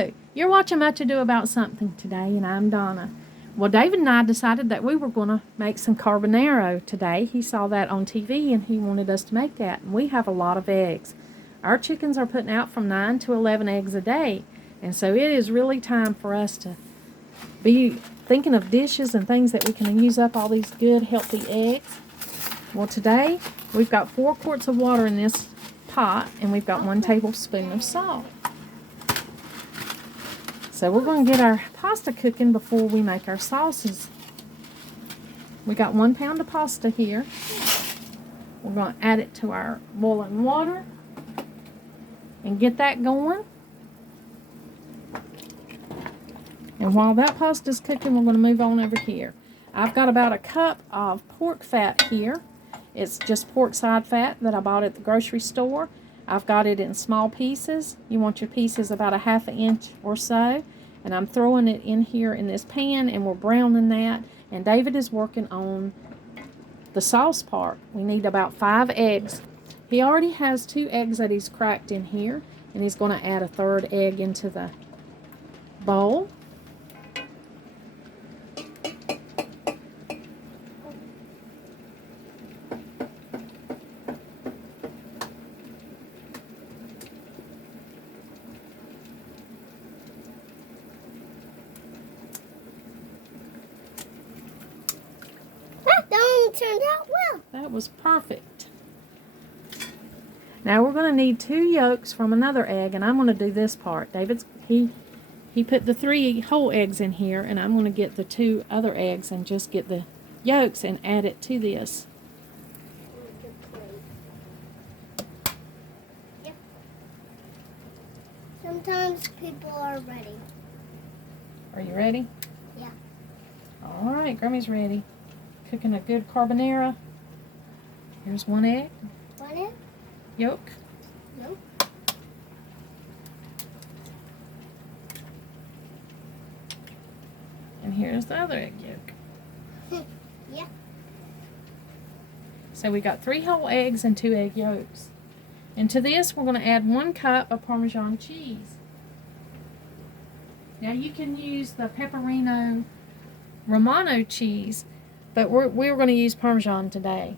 Hello, you're watching Much Ado About Something today, and I'm Donna. Well, David and I decided that we were going to make some carbonara today. He saw that on TV, and he wanted us to make that. And we have a lot of eggs. Our chickens are putting out from 9 to 11 eggs a day, and so it is really time for us to be thinking of dishes and things that we can use up all these good, healthy eggs. Well, today we've got 4 quarts of water in this pot, and we've got 1 tablespoon of salt. So we're going to get our pasta cooking before we make our sauces. We got 1 pound of pasta here. We're going to add it to our boiling water and get that going. And while that pasta is cooking, we're going to move on over here. I've got about a cup of pork fat here. It's just pork side fat that I bought at the grocery store. I've got it in small pieces. You want your pieces about a ½ inch or so. And I'm throwing it in here in this pan, and we're browning that. And David is working on the sauce part. We need about 5 eggs. He already has 2 eggs that he's cracked in here, and he's going to add a 3rd egg into the bowl. Turned out well. That was perfect. Now we're going to need 2 yolks from another egg, and I'm going to do this part. David's he put the 3 whole eggs in here, and I'm going to get the 2 other eggs and just get the yolks and add it to this. Yep. Sometimes people are ready. Are you ready? Yeah. All right, Grummy's ready. Cooking a good carbonara. Here's 1 egg. 1 egg? Yolk. Nope. And here's the other egg yolk. Yeah. So we got 3 whole eggs and 2 egg yolks. And to this, we're going to add 1 cup of Parmesan cheese. Now you can use the Pecorino Romano cheese, but we're going to use Parmesan today.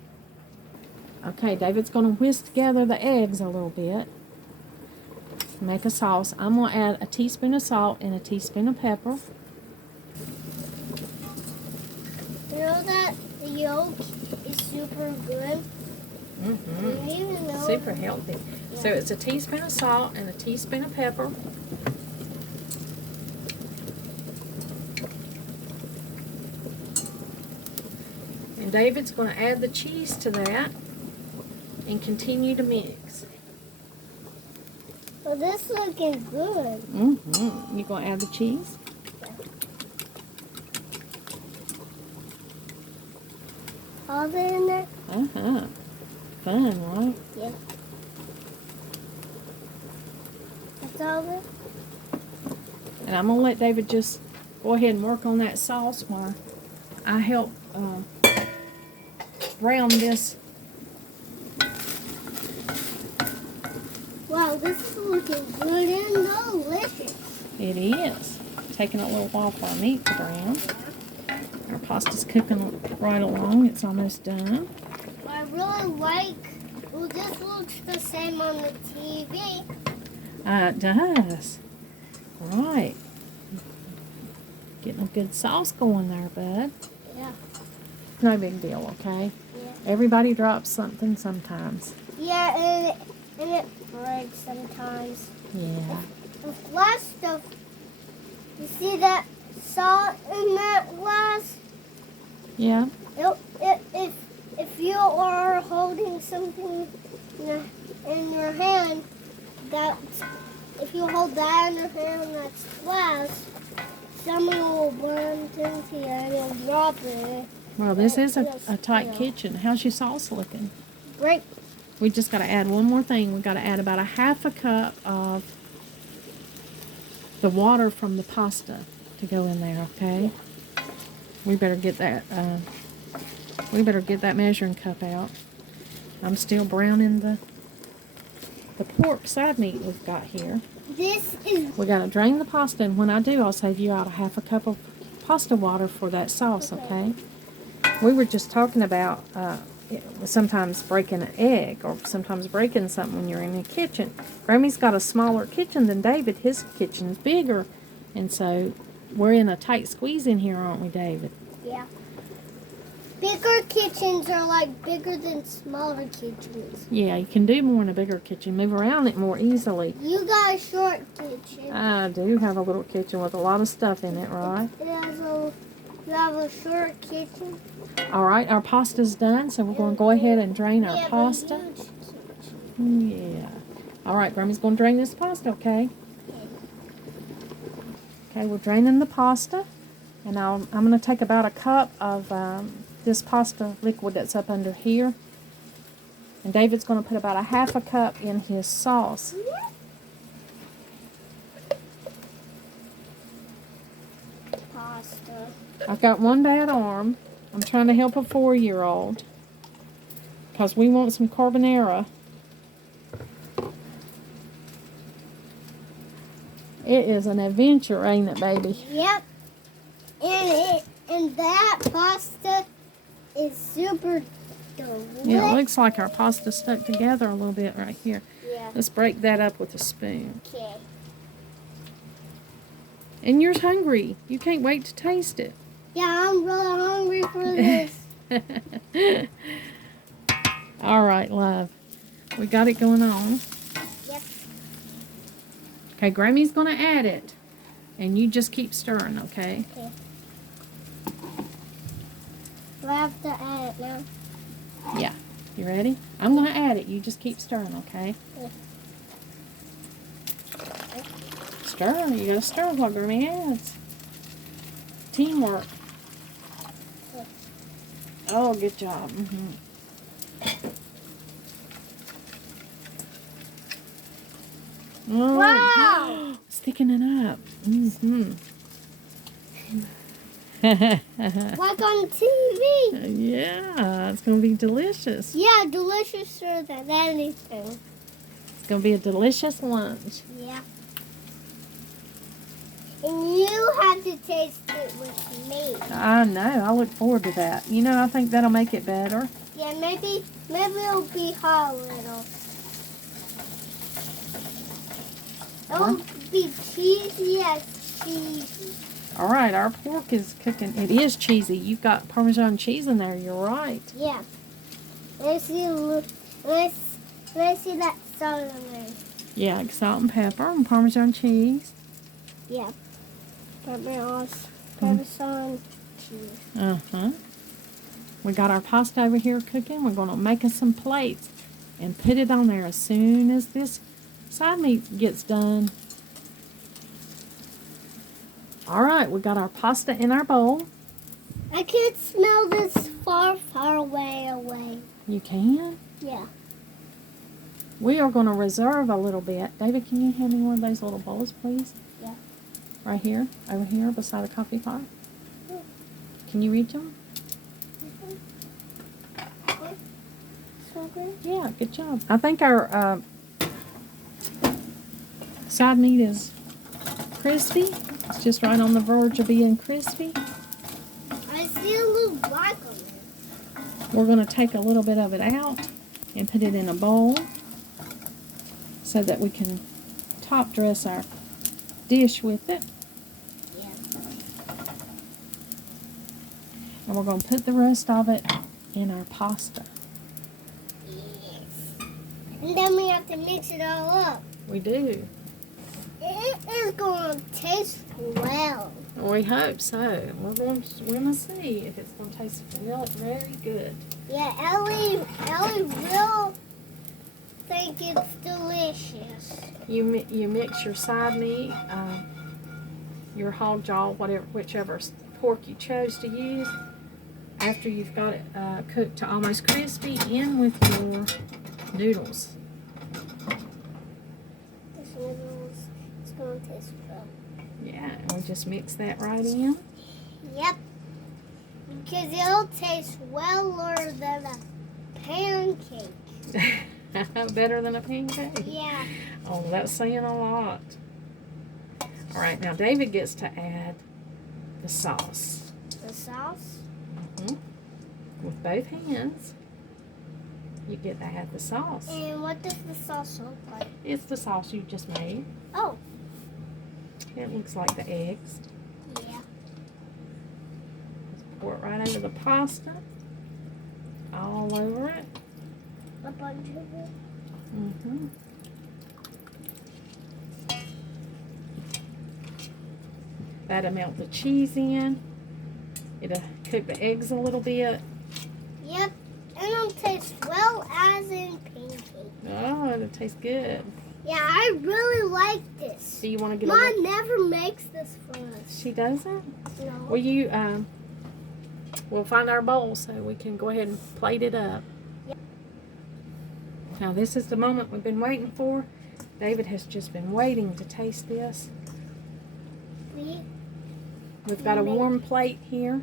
Okay, David's going to whisk together the eggs a little bit. Make a sauce. I'm going to add a teaspoon of salt and a teaspoon of pepper. You know that the yolk is super good? Mm-hmm. You even know Super healthy. Yeah. So it's a teaspoon of salt and a teaspoon of pepper. And David's going to add the cheese to that and continue to mix. Well, this is looking good. Mm-hmm. You going to add the cheese? All of it in there? Uh-huh. Fun, right? Yeah. That's all of it? And I'm going to let David just go ahead and work on that sauce while I help brown this. Wow, this is looking good and delicious. It is. Taking a little while for our meat to brown. Our pasta's cooking right along. It's almost done. I really like, well, this looks the same on the TV. It does. Right. Getting a good sauce going there, bud. Yeah. No big deal, okay? Yeah. Everybody drops something sometimes. Yeah, and it breaks sometimes. Yeah. The glass stuff, you see that salt in that glass? Yeah. If you are holding something in your hand, if you hold that in your hand that's glass, someone will bump into you and you'll drop it. Well, this is a tight kitchen. How's your sauce looking? Great. We just got to add one more thing. We got to add about a ½ cup of the water from the pasta to go in there, okay? We better get that. We better get that measuring cup out. I'm still browning the pork side meat we've got here. This is We gotta drain the pasta, and when I do, I'll save you out a half a cup of pasta water for that sauce, okay? We were just talking about sometimes breaking an egg or sometimes breaking something when you're in the kitchen. Grammy's got a smaller kitchen than David. His kitchen's bigger, and so we're in a tight squeeze in here, aren't we, David? yeah. Bigger kitchens are like bigger than smaller kitchens. Yeah, you can do more in a bigger kitchen. Move around it more easily. You got a short kitchen. I do have a little kitchen with a lot of stuff in it, right? You have a short kitchen. All right, our pasta's done, so we're going to go ahead and drain our We have pasta. a huge kitchen. Yeah. All right, Grammy's going to drain this pasta, okay? Okay, we're draining the pasta, and I'm going to take about a cup of this pasta liquid that's up under here. And David's going to put about a half a cup in his sauce. Pasta. I've got one bad arm. I'm trying to help a 4-year-old because we want some carbonara. It is an adventure, ain't it, baby? Yep. And that pasta is super delicious. Yeah, it looks like our pasta stuck together a little bit right here. Yeah. Let's break that up with a spoon. Okay. And you're hungry. You can't wait to taste it. Yeah, I'm really hungry for this. All right, love. We got it going on. Yep. Okay, Grammy's going to add it. And you just keep stirring, okay? Okay. Do I have to add it now? Yeah. You ready? I'm going to add it. You just keep stirring, okay? Yeah. Stir. You got to stir while Grammy adds. Teamwork. Yeah. Oh, good job. Mm-hmm. Oh, Wow! it's thickening up. Mm-hmm. Like on TV. Yeah, it's going to be delicious. Yeah, deliciouser than anything. It's going to be a delicious lunch. Yeah. And you have to taste it with me. I know. I look forward to that. You know, I think that'll make it better. Yeah, maybe it'll be hot a little. It'll be cheesy as cheesy. All right, our pork is cooking. It is cheesy. You've got Parmesan cheese in there. You're right. Yeah. Let's see that salt in there. Yeah, like salt and pepper and Parmesan cheese. Yeah. Parmesan cheese. Uh-huh. We got our pasta over here cooking. We're going to make us some plates and put it on there as soon as this side meat gets done. All right, we got our pasta in our bowl. I can smell this far, far away. You can? Yeah. We are going to reserve a little bit. David, can you hand me one of those little bowls, please? Yeah. Right here, over here, beside the coffee pot. Yeah. Can you reach them? So good. Yeah, good job. I think our side meat is crispy. It's just right on the verge of being crispy. I see a little black on it. We're going to take a little bit of it out and put it in a bowl so that we can top dress our dish with it. Yeah. And we're going to put the rest of it in our pasta. Yes. And then we have to mix it all up. We do. It is going to taste well. We hope so. We're going to see if it's going to taste very good. Yeah, Ellie will think it's delicious. You mix your side meat, your hog jaw, whichever pork you chose to use. After you've got it cooked to almost crispy, in with your noodles. This noodles is going to taste well. Yeah, and we just mix that right in. Yep. Because it'll taste weller than a pancake. Better than a pancake? Yeah. Oh, that's saying a lot. All right, now David gets to add the sauce. The sauce? With both hands, you get to add the sauce. And what does the sauce look like? It's the sauce you just made. Oh. It looks like the eggs. Yeah. Just pour it right over the pasta. All over it. A bunch of it? That'll melt the cheese in. It'll cook the eggs a little bit. Yep. And it'll taste well as in pancake. Oh, it'll taste good. Yeah, I really like this. Do you want to get Mom never makes this for us. She doesn't? No. Well, we'll find our bowl so we can go ahead and plate it up. Yep. Now this is the moment we've been waiting for. David has just been waiting to taste this. We've got a warm plate here.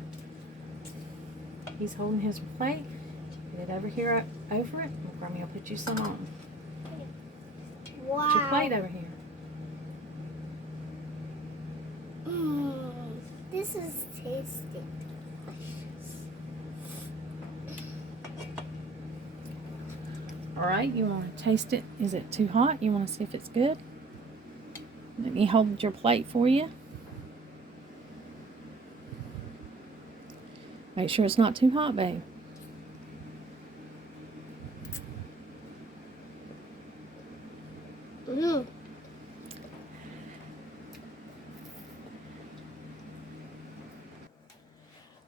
He's holding his plate. Get it over here over it. Grammy will put you some on. Wow. Put your plate over here. This is tasty. All right, you want to taste it? Is it too hot? You want to see if it's good? Let me hold your plate for you. Make sure it's not too hot, babe.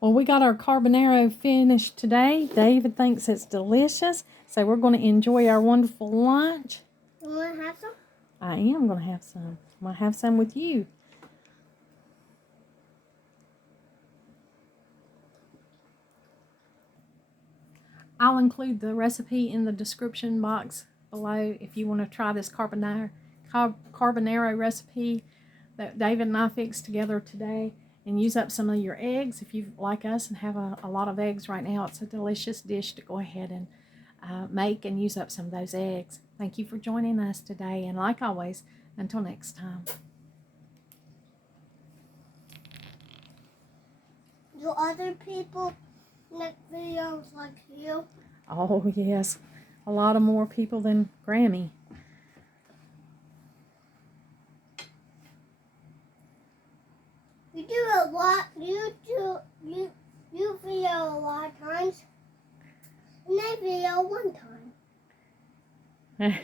Well, we got our carbonara finished today. David thinks it's delicious, so we're going to enjoy our wonderful lunch. You want to have some? I am going to have some. I'm going to have some with you. I'll include the recipe in the description box below if you want to try this carbonara recipe that David and I fixed together today, and use up some of your eggs. If you like us and have a lot of eggs right now, it's a delicious dish to go ahead and make and use up some of those eggs. Thank you for joining us today, and like always, until next time. Do other people make videos like you? Oh yes, a lot of more people than Grammy. You do a lot. You video a lot of times, and I video one time.